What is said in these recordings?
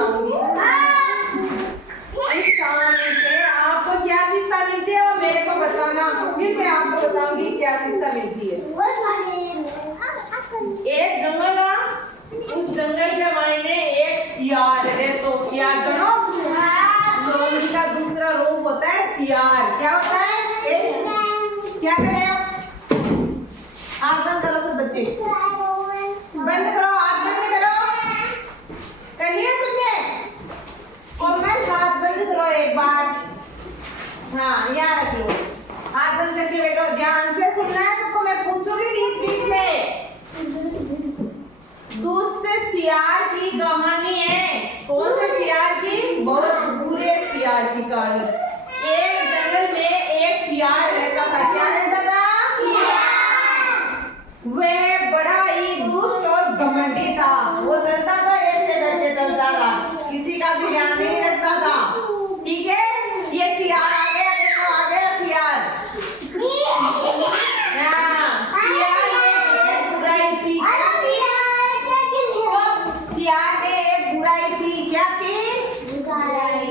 सुनाऊंगी। इस कहानी से आपको क्या शिक्षा मिलती है वो मेरे को बताना, फिर मैं आपको बताऊंगी क्या शिक्षा मिलती है। एक जंगल है, उस जंगल के मायने एक सियार है। तो सियार जानो, लोमड़ी का दूसरा रूप होता है सियार। क्या होता है? क्या करें आप? हाथ बंद करो सब बच्चे, बंद करो, हाथ बंद करो। कर लिया तुमने? कोमल हाथ बंद करो एक बार। हाँ, यहाँ रख लो, हाथ बंद करके बैठो, ध्यान से सुनना है सबको, मैं पूछूंगी बीच बीच में। दुष्ट सियार की कहानी है। कौन से सियार की? बहुत बुरे सियार की कहानी। एक जंगल में एक सियार रहता था। क्या रहता था? वह बड़ा ही दुष्ट और घमंडी था। वो चलता तो ऐसे करके चलता था, किसी का भी ध्यान नहीं रखता था। ठीक है, ये सियार आ गया, देखो आ गया सियार। हाँ, सियार एक बुराई थी। क्या थी? सियार में एक बुराई थी। क्या थी?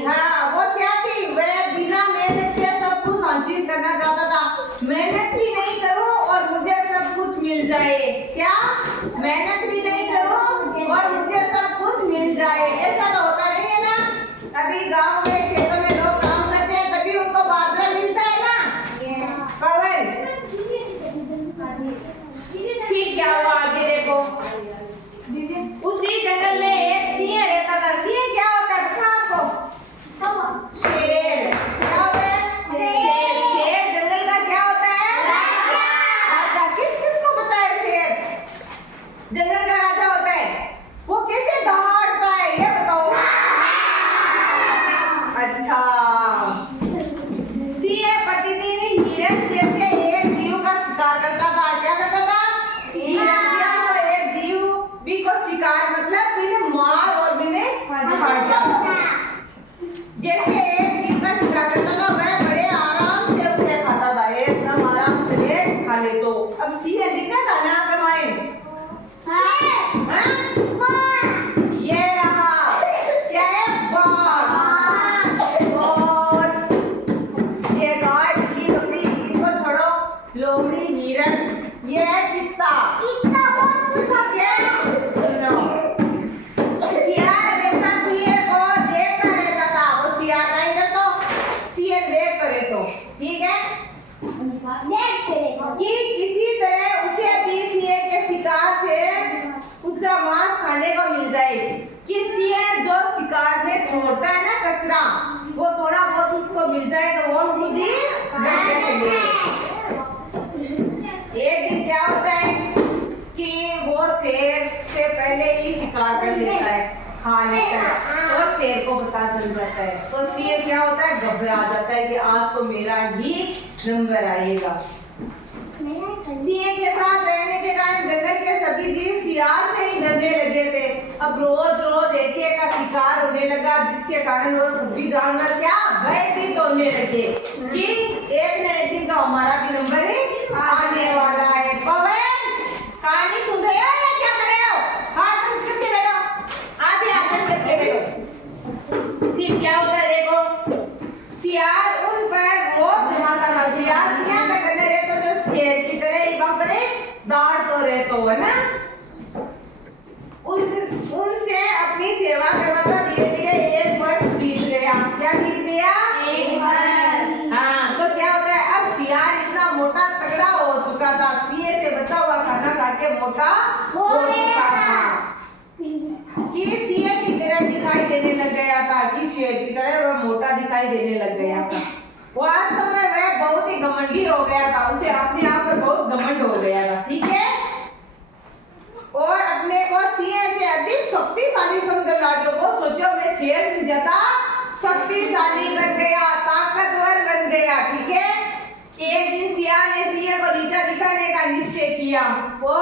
हाँ, वो क्या थी? वह बिना मेहनत के सब कुछ हासिल करना चाहता था। मेहनत भी नहीं करूं और मुझे सब कुछ मिल जाए। क्या? मेहनत भी नहीं करूं और मुझे सब कुछ मिल जाए। ऐसा तो होता नहीं है ना? अभी गांव में खेतों में लोग काम करते हैं तभी उनको बाजरा मिलता है ना? पवन, फिर क्या हुआ आगे देखो। उसी जंगल में एक सिंह रहता था। सिंह क्या होता है पता आपको? शेर। क्या होता है? शेर। शेर जंगल का क्या होता है? राजा। किस किस को पता है शेर जंगल का राजा होता है? वो कैसे दहाड़ता है ये बताओ। अच्छा, सिंह प्रतिदिन हिरन जैसे एक जीव का शिकार करता था। क्या करता था? हिरन को शिकार मतलब बिना मार और बिना काटा। जैसे एक जीव का शिकार करता था वह बड़े आराम से उसे खाता था, एकदम आराम से बैठ खा ले। तो अब सिंह दिखा था ना आपके माइंड? ये रहा, क्या है? बाघ। और ये गाय, बिल्ली, बकरी, इनको छोड़ो, लोमड़ी, हिरन, ये है चित्ता। चित्ता बहुत कुछ हो गया। ठीक है, कि किसी तरह उसे भी सिंह के शिकार से कुछ मांस खाने को मिल जाए। कि सिंह जो शिकार में छोड़ता है ना कचरा, वो थोड़ा बहुत उसको मिल जाए तो वो खुद ही बैठ चले। एक दिन क्या होता है कि वो शेर से पहले ही शिकार कर लेता है, खा लेता है और शेर को पता चल जाता है। तो शेर क्या होता है? घबरा जाता है कि आज तो मेरा ही नंबर आएगा। सिंह के साथ रहने के कारण जंगल के सभी जीव सियार से ही डरने लगे थे। अब रोज रोज एक एक का शिकार होने लगा, जिसके कारण वो सभी जानवर क्या भयभीत होने लगे कि एक न एक दिन तो हमारा भी नंबर ही आने वाला है। पवन, कहानी सुन रहे हो या क्या कर रहे हो? हाथ बंद करके बैठो, आप ही हाथ बंद करके बैठो। फिर क्या होता है देखो, सियार उन पर बहुत जमाता था। सियार सिंह में करने रहते तो शेर की तरह ही वहां पर दाड़ तो रहते हो ना, उनसे अपनी सेवा करवाता। धीरे धीरे एक वर्ष बीत गया। क्या बीत गया? एक वर्ष। हाँ, तो क्या होता है अब सियार इतना मोटा तगड़ा हो चुका था, सिंह से बचा हुआ खाना खा के मोटा हो चुका था कि सिंह की तरह दिखाई देने लग गया था, कि शेर की तरह वह मोटा दिखाई देने लग गया था। वास्तव में वह बहुत ही घमंडी हो गया था, उसे अपने आप पर बहुत घमंड हो गया था। ठीक है, और अपने को सिंह से अधिक शक्तिशाली समझने लगा। वो सोचो मैं शेर से ज्यादा शक्तिशाली बन गया, ताकतवर बन गया। ठीक है, एक दिन सियार ने सिंह को नीचा दिखाने का निश्चय किया। वो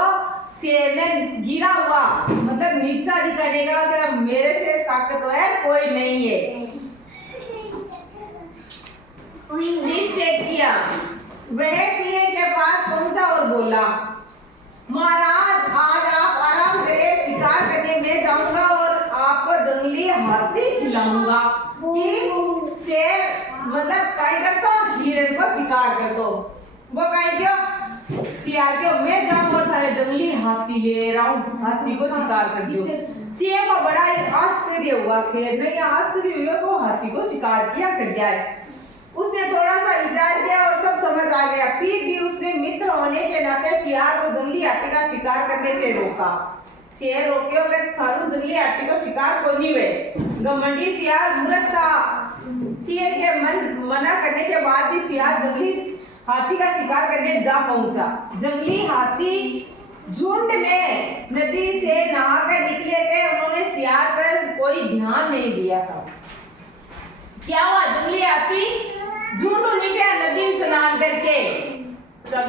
शेर ने गिरा हुआ मतलब नीचा दिखाने का कि मेरे से ताकतवर कोई नहीं है, निश्चय किया। वह सिंह के पास पहुंचा और बोला, महाराज आज आप आराम करें, शिकार करने में जाऊंगा और आपको जंगली जंगली हाथी खिलाऊंगा कि शेर मतलब काई कर तो हिरण को शिकार कर दो। वो काई क्यों सियार क्यों मैं जाऊं और थारे जंगली हाथी ले रहा हूँ, हाथी को शिकार कर दियो। शेर को बड़ा ही आश्चर्य हुआ, शेर ने क्या आश्चर्य हुआ वो हाथी को शिकार किया कर दिया है। उसने थोड़ा सा विचार किया और सब समझ आ गया। फिर भी उसने मित्र होने के नाते सियार को जंगली हाथी का शिकार करने से रोका। शेर रोके अगर थारू जंगली हाथी को शिकार को नहीं हुए, घमंडी सियार मूर्ख था। शेर के मना करने के बाद भी सियार जंगली हाथी का शिकार करने जा पहुंचा। जंगली हाथी झुंड में नदी से नहाकर निकले थे। उन्होंने सियार पर कोई ध्यान नहीं दिया था। क्या हुआ, जंगली हाथी झुंड निकला नदी में स्नान करके चल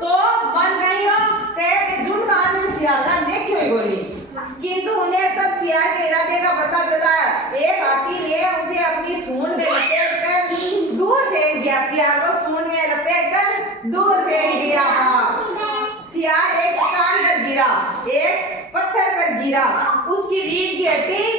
तो मन कहियो के झुंड का आदमी सियार ने क्यों गोली, किंतु उन्हें सब सियार के इरादे का पता चला। एक हाथी ने उसे अपनी सूंड में लपेटकर दूर फेंक दिया। सियार को सूंड में लपेटकर दूर फेंक दिया। सियार एक चट्टान पर गिरा, एक पत्थर पर गिरा। उसकी रीढ़ की हड्डी